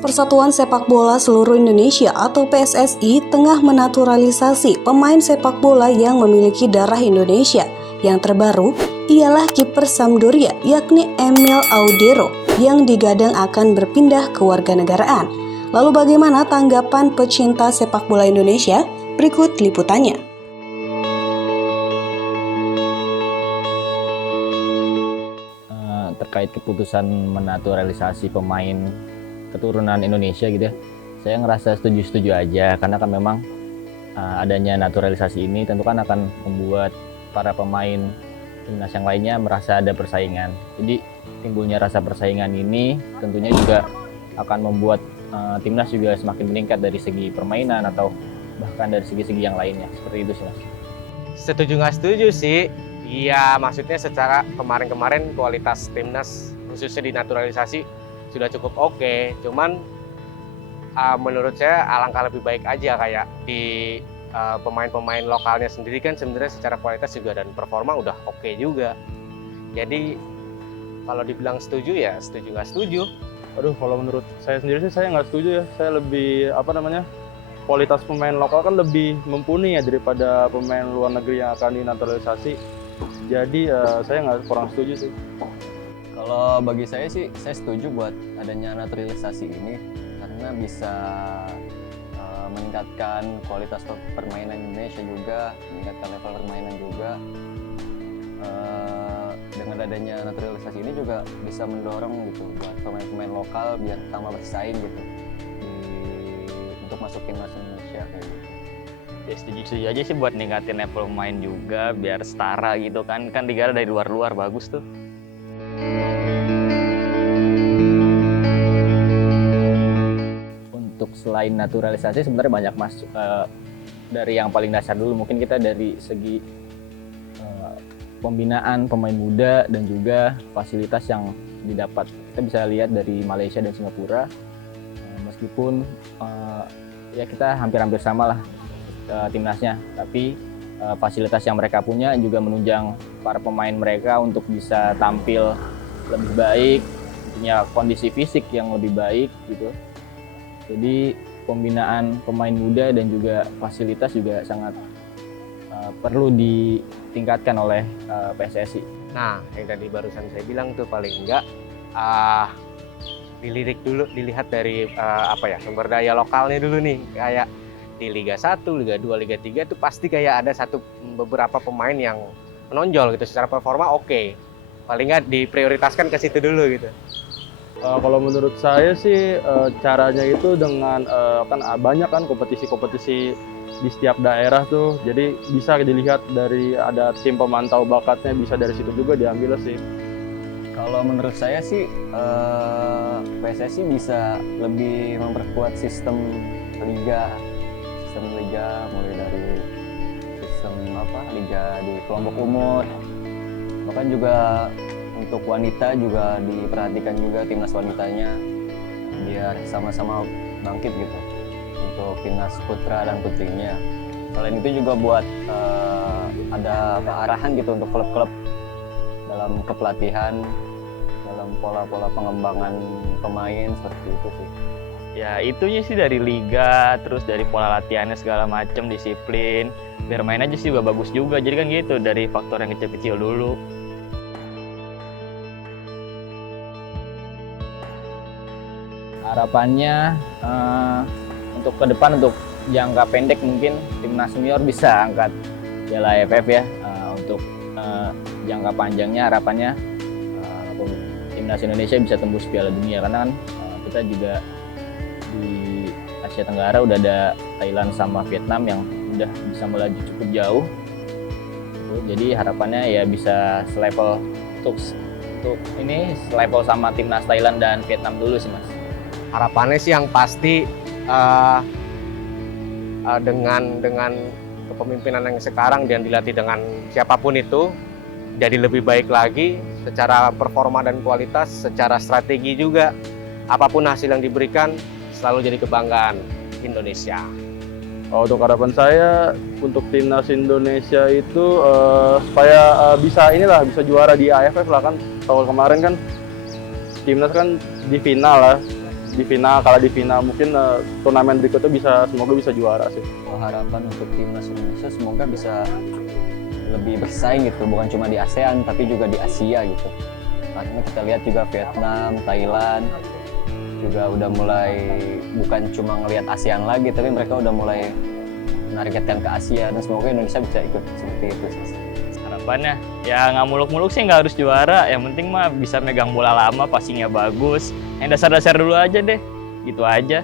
Persatuan Sepak Bola Seluruh Indonesia atau PSSI tengah menaturalisasi pemain sepak bola yang memiliki darah Indonesia. Yang terbaru ialah kiper Sampdoria yakni Emil Audero yang digadang akan berpindah ke warganegaraan. Lalu bagaimana tanggapan pecinta sepak bola Indonesia? Berikut liputannya. Terkait keputusan menaturalisasi pemain keturunan Indonesia gitu ya, saya ngerasa setuju-setuju aja karena kan memang adanya naturalisasi ini tentu kan akan membuat para pemain timnas yang lainnya merasa ada persaingan. Jadi timbulnya rasa persaingan ini tentunya juga akan membuat timnas juga semakin meningkat dari segi permainan atau bahkan dari segi-segi yang lainnya. Seperti itu sih Mas. Setuju nggak setuju sih? Iya, maksudnya secara kemarin-kemarin kualitas timnas khususnya di naturalisasi sudah cukup oke. Cuman menurut saya alangkah lebih baik aja kayak di pemain-pemain lokalnya sendiri kan sebenarnya secara kualitas juga dan performa udah oke juga. Jadi kalau dibilang setuju ya setuju nggak setuju. Aduh, kalau menurut saya sendiri sih saya nggak setuju ya. Saya lebih kualitas pemain lokal kan lebih mumpuni ya daripada pemain luar negeri yang akan dinaturalisasi. Jadi saya kurang setuju sih. Kalau bagi saya sih, saya setuju buat adanya naturalisasi ini karena bisa meningkatkan kualitas permainan Indonesia juga, meningkatkan level permainan juga. Dengan adanya naturalisasi ini juga bisa mendorong gitu buat pemain-pemain lokal biar tambah bersaing gitu untuk masuk timnas Indonesia kayak gitu. Ya setuju aja sih buat ningkatin level pemain juga biar setara gitu kan liga dari luar bagus tuh. Untuk selain naturalisasi sebenarnya banyak masuk dari yang paling dasar dulu, mungkin kita dari segi pembinaan pemain muda dan juga fasilitas yang didapat. Kita bisa lihat dari Malaysia dan Singapura, meskipun ya kita hampir-hampir sama lah timnasnya, tapi fasilitas yang mereka punya juga menunjang para pemain mereka untuk bisa tampil lebih baik, punya kondisi fisik yang lebih baik gitu. Jadi pembinaan pemain muda dan juga fasilitas juga sangat perlu ditingkatkan oleh PSSI. Nah, yang tadi barusan saya bilang tuh paling enggak dilihat dari sumber daya lokalnya dulu nih, kayak di Liga 1, Liga 2, Liga 3 itu pasti kayak ada beberapa pemain yang menonjol gitu secara performa oke. Paling nggak diprioritaskan ke situ dulu gitu. Kalau menurut saya sih caranya itu dengan banyak kan kompetisi-kompetisi di setiap daerah tuh. Jadi bisa dilihat dari ada tim pemantau bakatnya, bisa dari situ juga diambil sih. Kalau menurut saya sih PSSI bisa lebih memperkuat sistem liga mulai dari sistem liga di kelompok umur, bahkan juga untuk wanita juga diperhatikan juga timnas wanitanya biar sama-sama bangkit gitu untuk timnas putra dan putrinya. Selain itu juga buat ada arahan gitu untuk klub-klub dalam kepelatihan, dalam pola-pola pengembangan pemain seperti itu sih. Ya itunya sih dari liga, terus dari pola latihannya segala macam, disiplin, biar main aja sih juga bagus juga. Jadi kan gitu dari faktor yang kecil-kecil dulu. Harapannya untuk ke depan, untuk jangka pendek mungkin timnas senior bisa angkat Piala AFF ya. Untuk jangka panjangnya harapannya timnas Indonesia bisa tembus Piala Dunia, karena kan kita juga di Asia Tenggara udah ada Thailand sama Vietnam yang udah bisa melaju cukup jauh. Jadi harapannya ya bisa selevel selevel sama timnas Thailand dan Vietnam dulu sih Mas. Harapannya sih yang pasti dengan kepemimpinan yang sekarang dan dilatih dengan siapapun itu jadi lebih baik lagi secara performa dan kualitas, secara strategi juga. Apapun hasil yang diberikan selalu jadi kebanggaan Indonesia. Untuk harapan saya untuk timnas Indonesia itu supaya bisa juara di AFF lah kan. Tahun kemarin kan timnas kan di final lah di final, kalah di final, mungkin turnamen berikutnya semoga bisa juara sih. Harapan untuk timnas Indonesia semoga bisa lebih bersaing gitu, bukan cuma di ASEAN tapi juga di Asia gitu. Karena kita lihat juga Vietnam, Thailand juga udah mulai bukan cuma ngelihat ASEAN lagi, tapi mereka udah mulai menargetkan ke Asia, dan semoga Indonesia bisa ikut seperti itu sih. Harapannya ya nggak muluk-muluk sih, nggak harus juara, yang penting mah bisa megang bola lama, passingnya bagus, yang dasar-dasar dulu aja deh, gitu aja.